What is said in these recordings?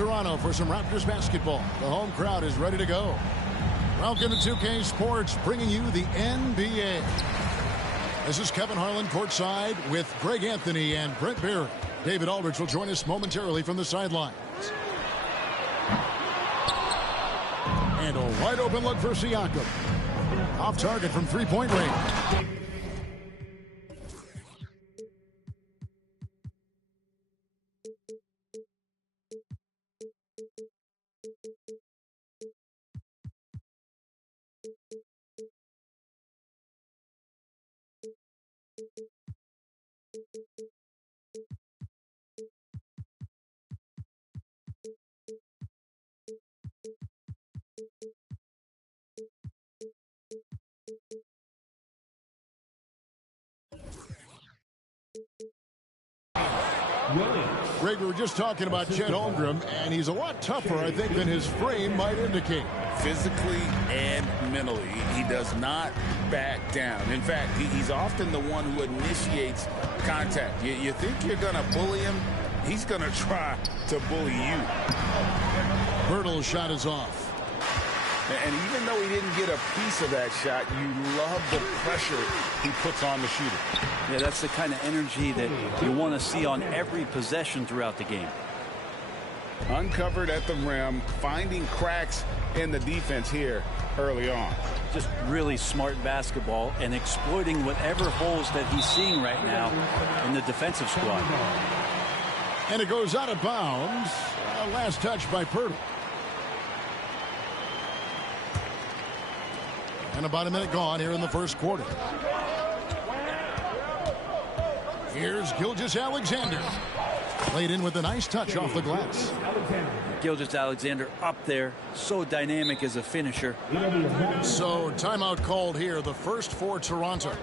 Toronto for some Raptors basketball. The home crowd is ready to go. Welcome to 2K Sports, bringing you the NBA. This is Kevin Harlan courtside with Greg Anthony and Brent Barry. David Aldridge will join us momentarily from the sidelines. And a wide open look for Siakam. Off target from three-point range. Greg, we were just talking about Chet Holmgren, and he's a lot tougher, I think, than his frame might indicate. Physically and mentally, he does not back down. In fact, he's often the one who initiates contact. You think you're going to bully him, he's going to try to bully you. Birtle's shot is off. And even though he didn't get a piece of that shot, you love the pressure he puts on the shooter. Yeah, that's the kind of energy that you want to see on every possession throughout the game. Uncovered at the rim, finding cracks in the defense here early on. Just really smart basketball and exploiting whatever holes that he's seeing right now in the defensive squad. And it goes out of bounds. Last touch by Pirtle. And about a minute gone here in the first quarter. Here's Gilgeous-Alexander. Played in with a nice touch off the glass. Gilgeous-Alexander up there, so dynamic as a finisher. So timeout called here, the first for Toronto.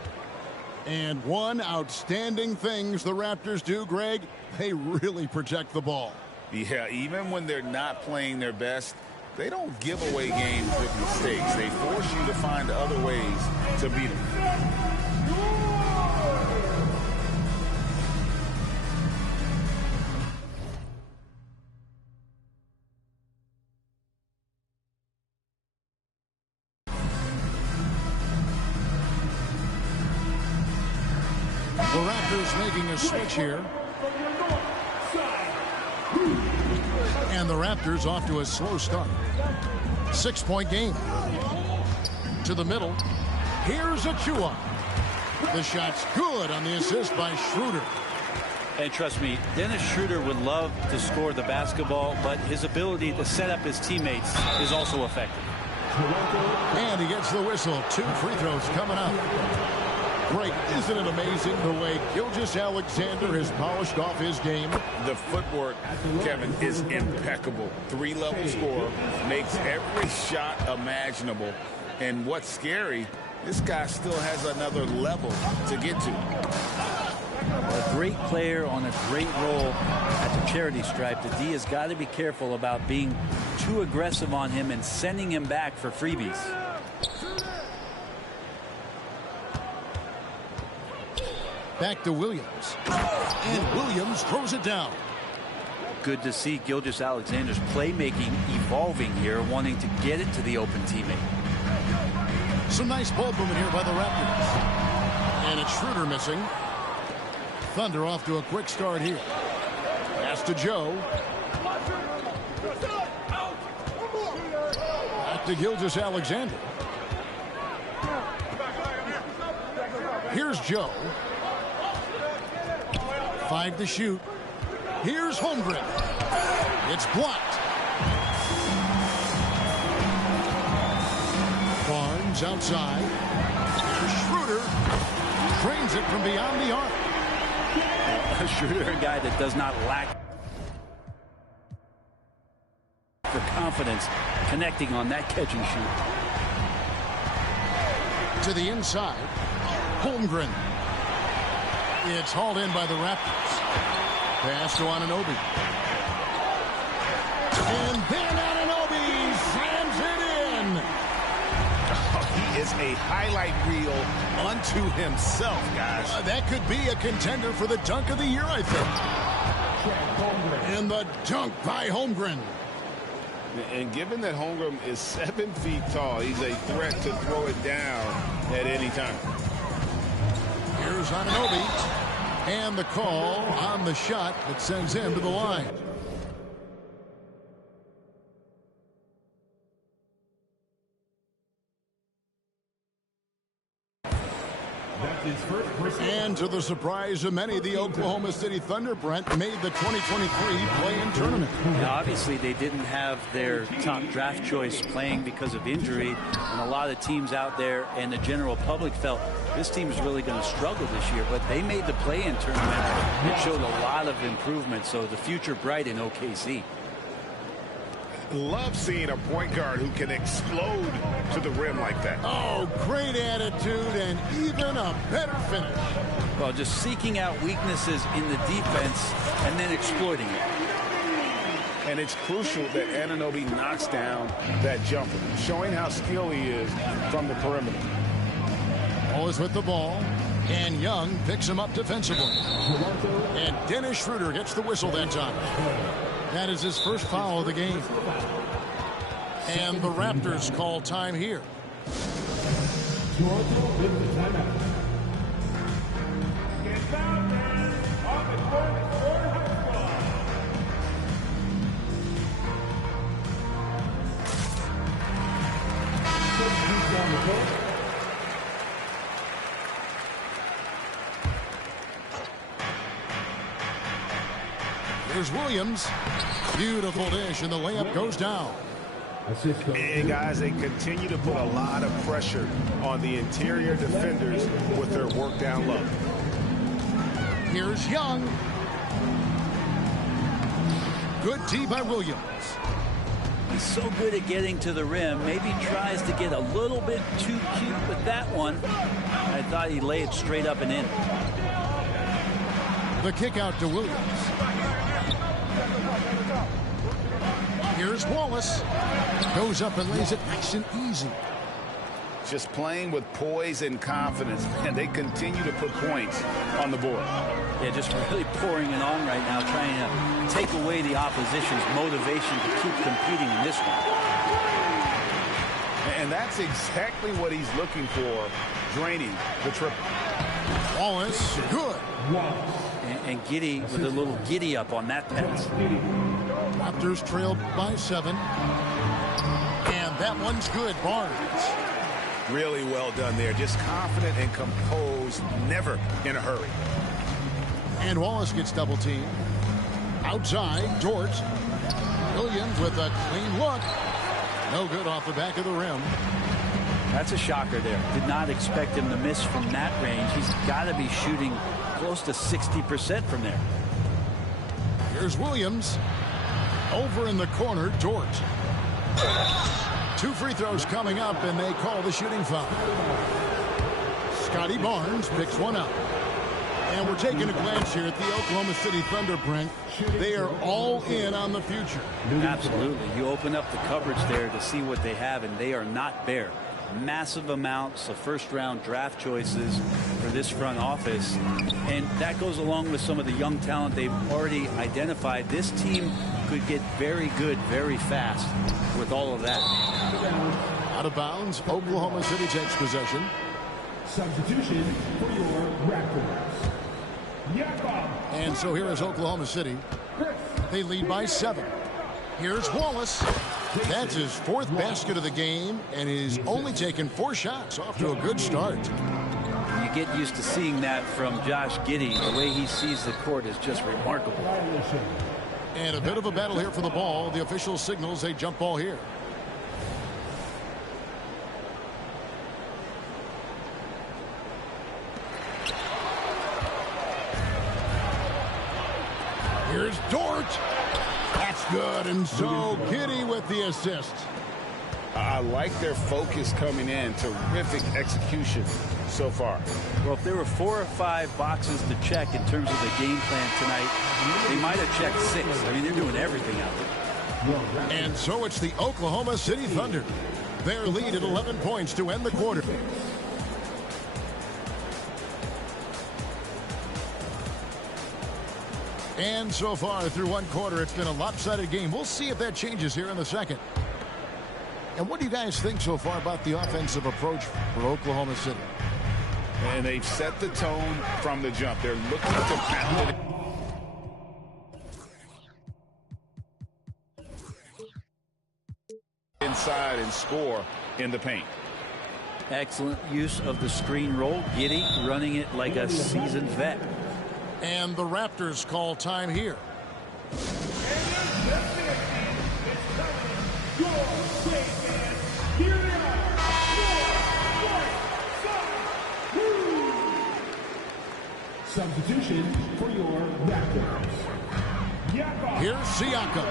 And one outstanding things the Raptors do, Greg, they really protect the ball. Yeah, even when they're not playing their best, they don't give away games with mistakes. They force you to find other ways to beat them. The Raptors making a switch here. And the Raptors off to a slow start. 6-point game. To the middle. Here's Achua. The shot's good on the assist by Schroeder. And trust me, Dennis Schroeder would love to score the basketball, but his ability to set up his teammates is also effective. And he gets the whistle. 2 free throws coming up. Great. Isn't it amazing the way Gilgeous-Alexander has polished off his game? The footwork, Kevin, is impeccable. 3-level scorer, makes every shot imaginable. And what's scary, this guy still has another level to get to. A great player on a great role at the charity stripe. The D has got to be careful about being too aggressive on him and sending him back for freebies. Back to Williams. And Williams throws it down. Good to see Gilgeous-Alexander's playmaking evolving here, wanting to get it to the open teammate. Some nice ball movement here by the Raptors. And it's Schroeder missing. Thunder off to a quick start here. Pass to Joe. Back to Gilgeous-Alexander. Here's Joe. 5 to shoot. Here's Holmgren. It's blocked. Barnes outside. Here's Schroeder. Drains it from beyond the arc. Schroeder, a guy that does not lack for confidence, connecting on that catch and shoot. To the inside. Holmgren. It's hauled in by the Raptors. Pass to Anunoby. And then Anunoby slams it in. He is a highlight reel unto himself, guys. That could be a contender for the dunk of the year, I think. And the dunk by Holmgren. And given that Holmgren is 7 feet tall, he's a threat to throw it down at any time. Here's Anunoby. And the call on the shot that sends him to the line. And to the surprise of many, the Oklahoma City Thunder, Brent, made the 2023 play-in tournament. Now, obviously, they didn't have their top draft choice playing because of injury, and a lot of teams out there and the general public felt this team is really going to struggle this year, but they made the play-in tournament. It showed a lot of improvement, so the future bright in OKC. Love seeing a point guard who can explode to the rim like that. Oh, great attitude and even a better finish. Well, just seeking out weaknesses in the defense and then exploiting it. And it's crucial that Anunoby knocks down that jumper, showing how skilled he is from the perimeter. Wallace with the ball, and Young picks him up defensively. And Dennis Schroeder gets the whistle that time. That is his first foul of the game. And the Raptors call time here. Here's Williams. Beautiful dish, and the layup goes down. And guys, they continue to put a lot of pressure on the interior defenders with their work down low. Here's Young. Good D by Williams. He's so good at getting to the rim. Maybe tries to get a little bit too cute with that one. I thought he'd lay it straight up and in. The kick out to Williams. Here's Wallace. Goes up and lays it nice and easy. Just playing with poise and confidence, and they continue to put points on the board. Yeah, just really pouring it on right now, trying to take away the opposition's motivation to keep competing in this one. And that's exactly what he's looking for, draining the triple. Wallace, good. And Giddey with a little giddy up on that pass. Raptors trailed by 7. And that one's good. Barnes. Really well done there. Just confident and composed, never in a hurry. And Wallace gets double teamed. Outside, Dort. Williams with a clean look. No good off the back of the rim. That's a shocker there. Did not expect him to miss from that range. He's got to be shooting close to 60% from there. Here's Williams. Over in the corner, Dort. 2 free throws coming up, and they call the shooting foul. Scotty Barnes picks one up. And we're taking a glance here at the Oklahoma City Thunder, Brent. They are all in on the future. Absolutely. You open up the cupboards there to see what they have, and they are not bare. Massive amounts of first-round draft choices for this front office. And that goes along with some of the young talent they've already identified. This team could get very good very fast with all of that. Out of bounds, Oklahoma City takes possession. Substitution for your Raptors. And so here is Oklahoma City. They lead by 7. Here's Wallace. That's his 4th basket of the game, and he's only taken 4 shots. Off to a good start. You get used to seeing that from Josh Giddey. The way he sees the court is just remarkable. And a bit of a battle here for the ball. The official signals a jump ball here. Here's Dort. That's good. And so Giddey with the assist. I like their focus coming in. Terrific execution so far. Well, if there were 4 or 5 boxes to check in terms of the game plan tonight, they might have checked 6. I mean, they're doing everything out there. And so it's the Oklahoma City Thunder. Their lead at 11 points to end the quarter. And so far through one quarter, it's been a lopsided game. We'll see if that changes here in the second. And what do you guys think so far about the offensive approach for Oklahoma City? And they've set the tone from the jump. They're looking to pound it inside and score in the paint. Excellent use of the screen roll. Giddey running it like a seasoned vet. And the Raptors call time here. Substitution for your Raptors. Here's Siakam.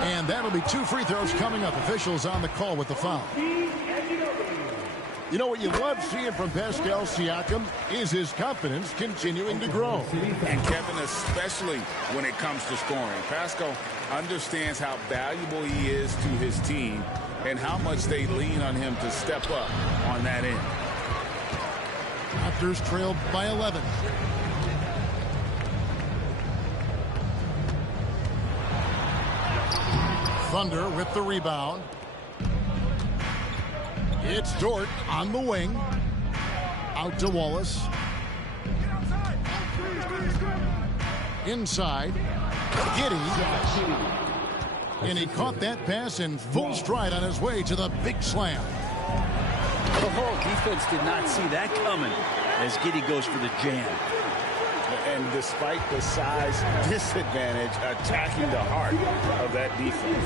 And that'll be 2 free throws coming up. Officials on the call with the foul. You know what you love seeing from Pascal Siakam is his confidence continuing to grow. And Kevin, especially when it comes to scoring. Pascal understands how valuable he is to his team and how much they lean on him to step up on that end. Raptors trailed by 11. Thunder with the rebound. It's Dort on the wing. Out to Wallace. Inside. Giddey. And he caught that pass in full stride on his way to the big slam. The whole defense did not see that coming as Giddey goes for the jam. And despite the size disadvantage, attacking the heart of that defense.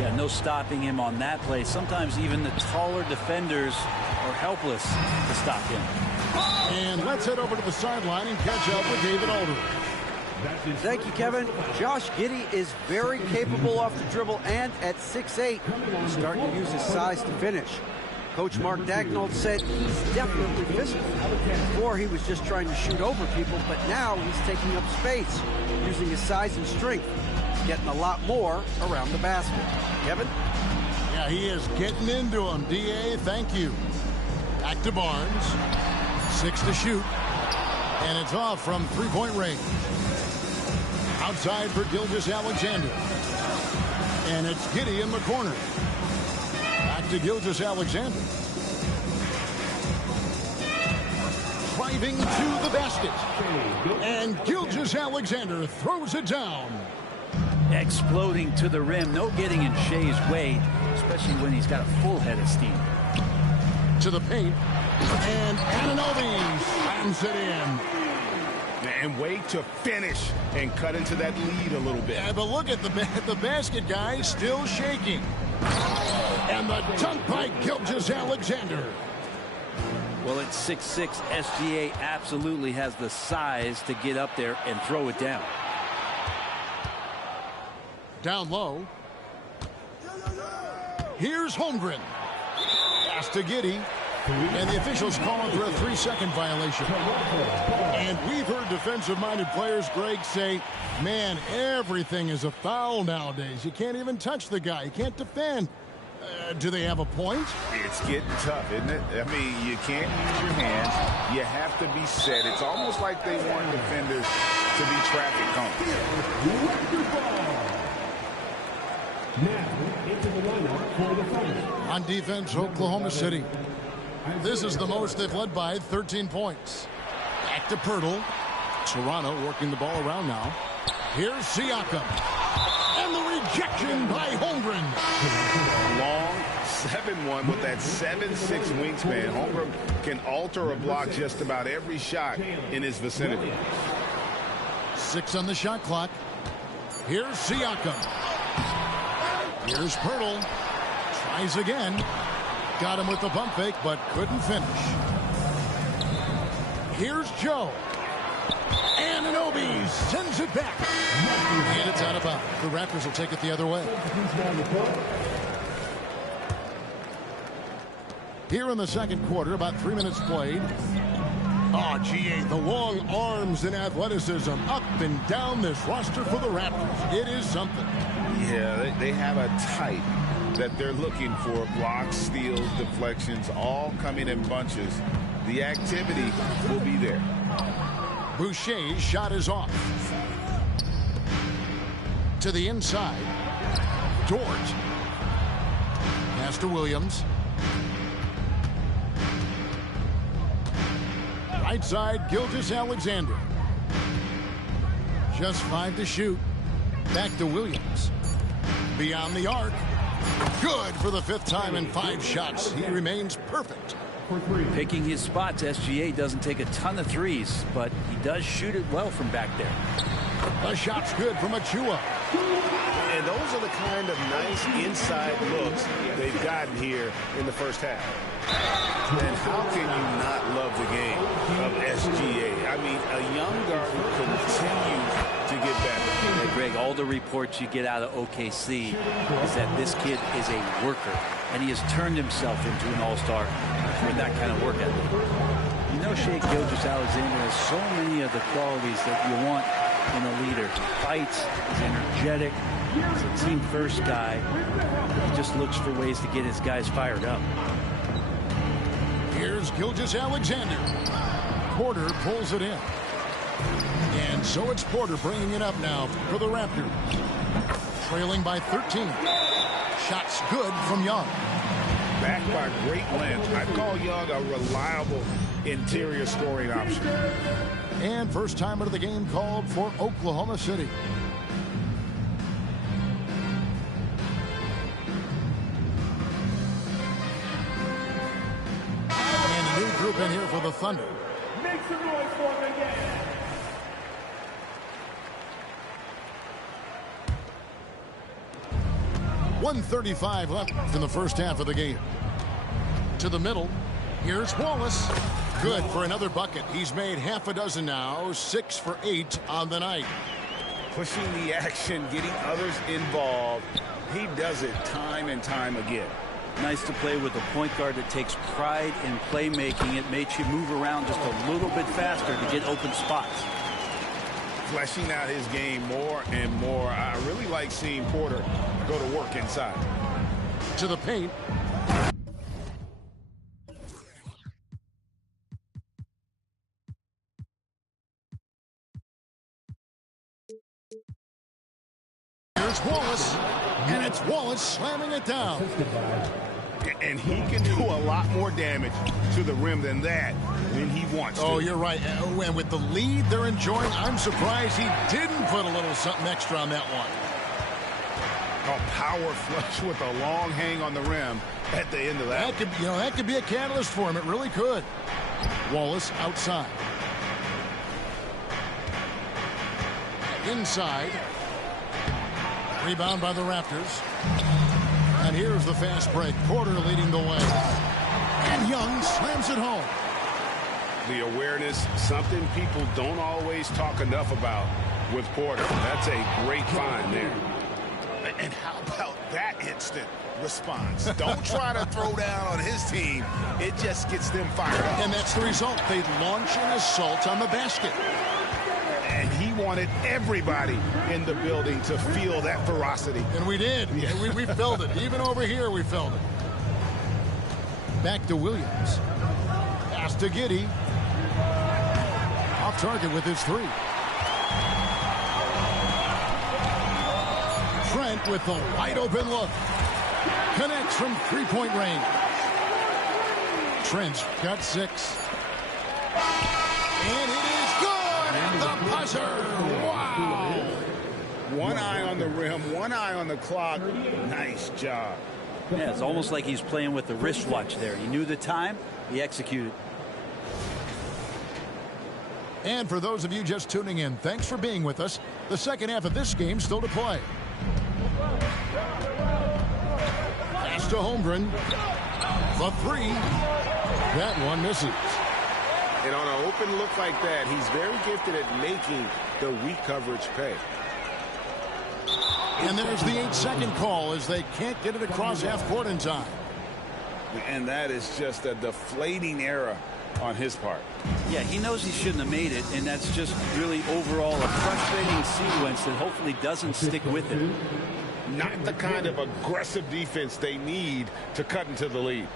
Yeah, no stopping him on that play. Sometimes even the taller defenders are helpless to stop him. And let's head over to the sideline and catch up with David Aldridge. Thank you, Kevin. Josh Giddey is very capable off the dribble, and at 6'8", he's starting to use his size to finish. Coach Mark Daigneault said he's definitely physical. Before, he was just trying to shoot over people, but now he's taking up space, using his size and strength, getting a lot more around the basket. Kevin? Yeah, he is getting into him. D.A., thank you. Back to Barnes. 6 to shoot. And it's off from three-point range. Outside for Gilgeous-Alexander. And it's Giddey in the corner. Back to Gilgeous-Alexander. Driving to the basket. And Gilgeous-Alexander throws it down. Exploding to the rim. No getting in Shea's way, especially when he's got a full head of steam. To the paint. And Anunoby slams it in. And wait to finish and cut into that lead a little bit. Yeah, but look at the basket, guys, still shaking. And the dunk by Gilgeous-Alexander. Well, at 6'6", SGA absolutely has the size to get up there and throw it down. Down low. Here's Holmgren. Pass to Giddey. And the officials calling for a 3-second violation. And we've heard defensive-minded players, Greg, say, man, everything is a foul nowadays. You can't even touch the guy. You can't defend. Do they have a point? It's getting tough, isn't it? I mean, you can't use your hands. You have to be set. It's almost like they want defenders to be traffic cones. Now, into the lineup for the Thunder. On defense, Oklahoma City. This is the most they've led by 13 points. Back to Pirtle. Toronto working the ball around now. Here's Siakam. And the rejection by Holmgren. Long 7-1 with that 7'6" wingspan. Holmgren can alter a block just about every shot in his vicinity. 6 on the shot clock. Here's Siakam. Here's Pirtle. Tries again. Got him with the pump fake, but couldn't finish. Here's Joe. Anunoby sends it back. And it's out of bounds. The Raptors will take it the other way. Here in the second quarter, about 3 minutes played. Oh, GA, the long arms and athleticism up and down this roster for the Raptors. It is something. Yeah, they have a type that they're looking for. Blocks, steals, deflections, all coming in bunches. The activity will be there. Boucher's shot is off. To the inside. Dort. Pass to Williams. Right side, Gilgeous-Alexander. Just 5 to shoot. Back to Williams. Beyond the arc. Good for the 5th time in 5 shots. He remains perfect. Picking his spots, SGA doesn't take a ton of threes, but he does shoot it well from back there. The shot's good from Achiuwa. And those are the kind of nice inside looks they've gotten here in the first half. And how can you not love the game of SGA? I mean, a young guard who continues to get better. Hey, Greg, all the reports you get out of OKC is that this kid is a worker, and he has turned himself into an all-star with that kind of work ethic. You know, Shai Gilgeous-Alexander has so many of the qualities that you want in a leader. He fights, he's energetic, he's a team-first guy. He just looks for ways to get his guys fired up. Here's Gilgeous-Alexander. Porter pulls it in. And so it's Porter bringing it up now for the Raptors. Trailing by 13. Shots good from Young. Backed by great length. I call Young a reliable interior scoring option. And first time out of the game called for Oklahoma City. And a new group in here for the Thunder. Make some noise for them again. .135 left in the first half of the game. To the middle. Here's Wallace. Good for another bucket. He's made half a dozen now. 6 for 8 on the night. Pushing the action, getting others involved. He does it time and time again. Nice to play with a point guard that takes pride in playmaking. It makes you move around just a little bit faster to get open spots. Fleshing out his game more and more. I really like seeing Porter go to work inside. To the paint. Here's Wallace. And it's Wallace slamming it down. And he can do a lot more damage to the rim than that when he wants to. Oh, you're right. And with the lead they're enjoying, I'm surprised he didn't put a little something extra on that one. A power flush with a long hang on the rim at the end of that. That could be a catalyst for him. It really could. Wallace outside. Inside. Rebound by the Raptors. And here's the fast break. Porter leading the way. And Young slams it home. The awareness, something people don't always talk enough about with Porter. That's a great find there. And how about that instant response? Don't try to throw down on his team. It just gets them fired up. And that's the result. They launch an assault on the basket. And he wanted everybody in the building to feel that ferocity. And we did. Yeah. We felt it. Even over here, we felt it. Back to Williams. Pass to Giddey. Off target with his 3. Trent with the wide open look. Connects from 3-point range. Trent's got 6. And it is good. The buzzer. Wow. One eye on the rim, one eye on the clock. Nice job. Yeah, it's almost like he's playing with the wristwatch there. He knew the time, he executed. And for those of you just tuning in, thanks for being with us. The second half of this game still to play. Pass to Holmgren. The 3. That one misses. And on an open look like that, he's very gifted at making the weak coverage pay. And there's the 8-second call as they can't get it across half court in time. And that is just a deflating error on his part. Yeah, he knows he shouldn't have made it, and that's just really overall a frustrating sequence that hopefully doesn't stick with him. Not the kind of aggressive defense they need to cut into the lead.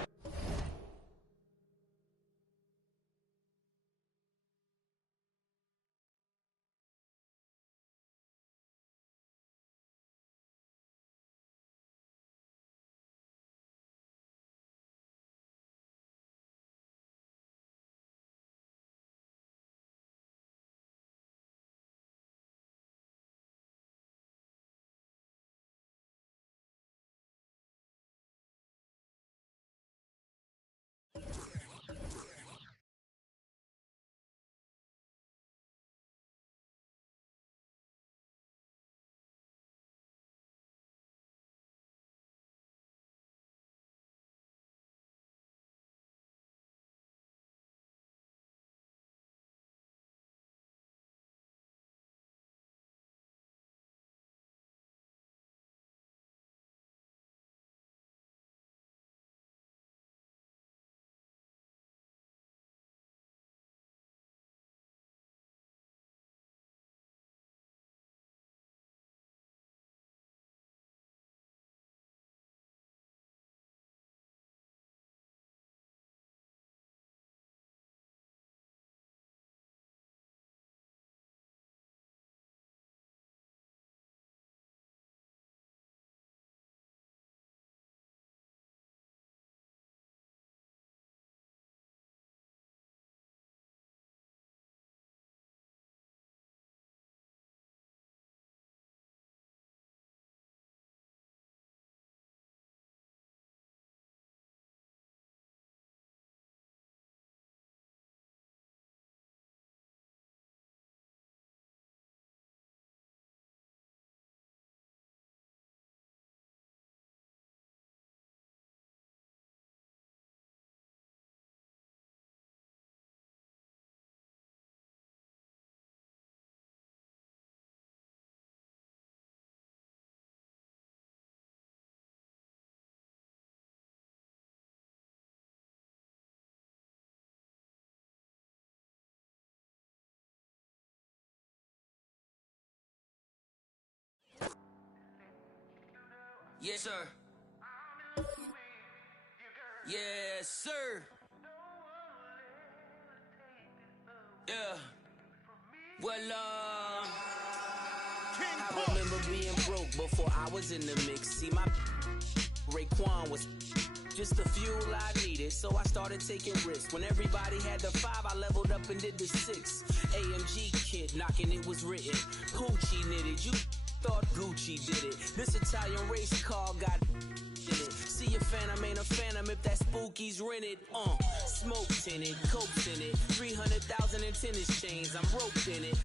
Yes, sir. Yes, sir. Yeah. Well, I remember being broke before I was in the mix. See, my Raekwon was just the fuel I needed, so I started taking risks. When everybody had the 5, I leveled up and did the 6. AMG kit, knocking it was written. Gucci knitted, you thought Gucci did it. This Italian race car got in it. See a phantom ain't a phantom if that spooky's rented. Smoke tinted, coke in it, 300,000 in tennis chains, I'm roped in it.